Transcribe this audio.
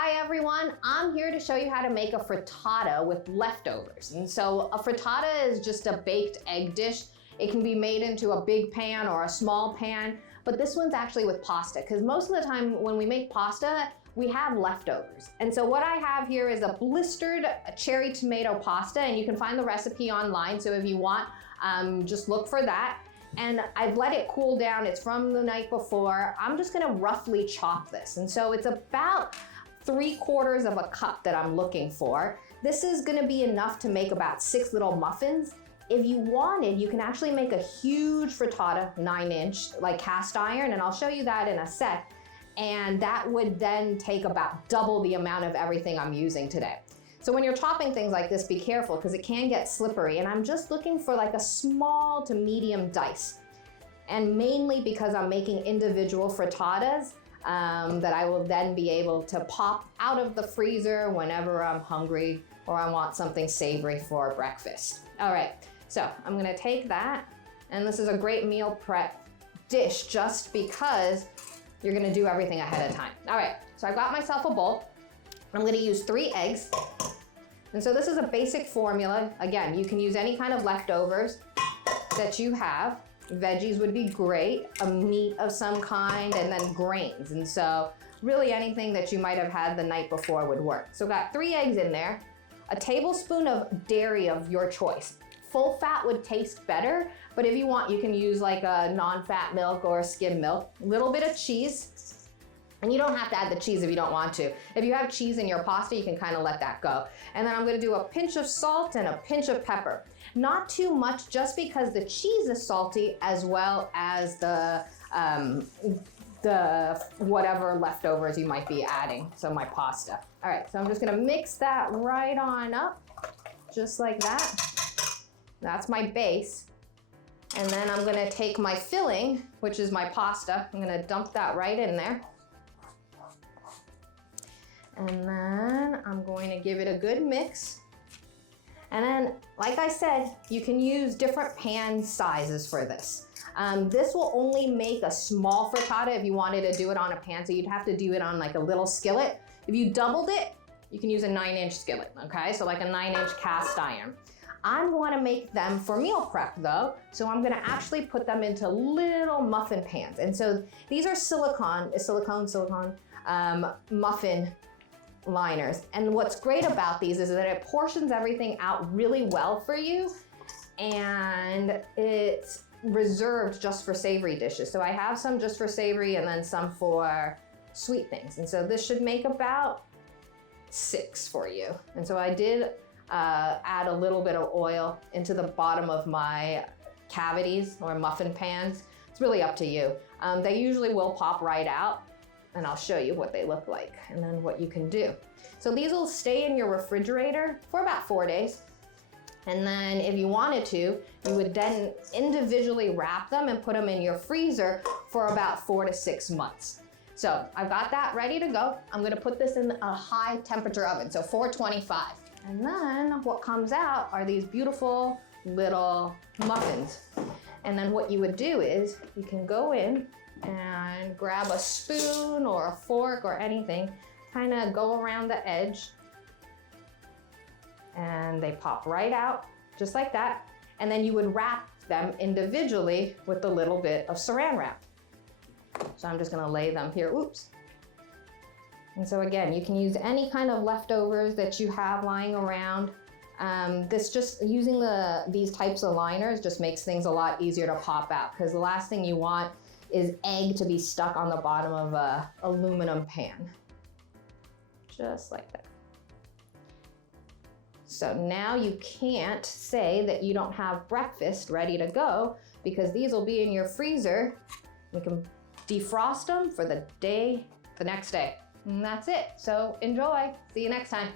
Hi everyone, I'm here to show you how to make a frittata with leftovers. And so a frittata is just a baked egg dish. It can be made into a big pan or a small pan, but this one's actually with pasta because most of the time when we make pasta, we have leftovers. And so what I have here is a blistered cherry tomato pasta, and you can find the recipe online. So if you want, just look for that. And I've let it cool down. It's from the night before. I'm just gonna roughly chop this. And so it's about 3/4 of a cup that I'm looking for. This is gonna be enough to make about 6 little muffins. If you wanted, you can actually make a huge frittata, 9-inch, like cast iron, and I'll show you that in a sec. And that would then take about double the amount of everything I'm using today. So when you're chopping things like this, be careful because it can get slippery. And I'm just looking for like a small to medium dice. And mainly because I'm making individual frittatas, that I will then be able to pop out of the freezer whenever I'm hungry or I want something savory for breakfast. All right, so I'm gonna take that, and this is a great meal prep dish just because you're gonna do everything ahead of time. All right, so I've got myself a bowl. I'm gonna use 3 eggs. And so this is a basic formula. Again, you can use any kind of leftovers that you have. Veggies would be great, a meat of some kind, and then grains. And so really anything that you might have had the night before would work. So got 3 eggs in there, a tablespoon of dairy of your choice. Full fat would taste better, but if you want, you can use like a non-fat milk or a skim milk. A little bit of cheese, and you don't have to add the cheese if you don't want to. If you have cheese in your pasta, you can kind of let that go. And then I'm gonna do a pinch of salt and a pinch of pepper. Not too much, just because the cheese is salty, as well as the whatever leftovers you might be adding, so my pasta. All right, so I'm just gonna mix that right on up, just like that. That's my base. And then I'm gonna take my filling, which is my pasta. I'm gonna dump that right in there. And then I'm going to give it a good mix. And then, like I said, you can use different pan sizes for this. This will only make a small frittata if you wanted to do it on a pan, so you'd have to do it on like a little skillet. If you doubled it, you can use a 9-inch skillet, okay? So like a 9-inch cast iron. I wanna make them for meal prep though, so I'm gonna actually put them into little muffin pans. And so these are silicone muffin liners. And what's great about these is that it portions everything out really well for you, and it's reserved just for savory dishes. So I have some just for savory and then some for sweet things. And so this should make about 6 for you. And so I did add a little bit of oil into the bottom of my cavities or muffin pans. It's really up to you. They usually will pop right out, and I'll show you what they look like and then what you can do. So these will stay in your refrigerator for about 4 days. And then if you wanted to, you would then individually wrap them and put them in your freezer for about 4 to 6 months. So I've got that ready to go. I'm gonna put this in a high temperature oven, so 425. And then what comes out are these beautiful little muffins. And then what you would do is you can go in and grab a spoon or a fork or anything, kind of go around the edge, and they pop right out, just like that. And then you would wrap them individually with a little bit of saran wrap. So I'm just gonna lay them here, oops. And so again, you can use any kind of leftovers that you have lying around. This just using these types of liners just makes things a lot easier to pop out, because the last thing you want is egg to be stuck on the bottom of a aluminum pan. Just like that. So now you can't say that you don't have breakfast ready to go, because these will be in your freezer. You can defrost them for the next day. And that's it. So enjoy. See you next time.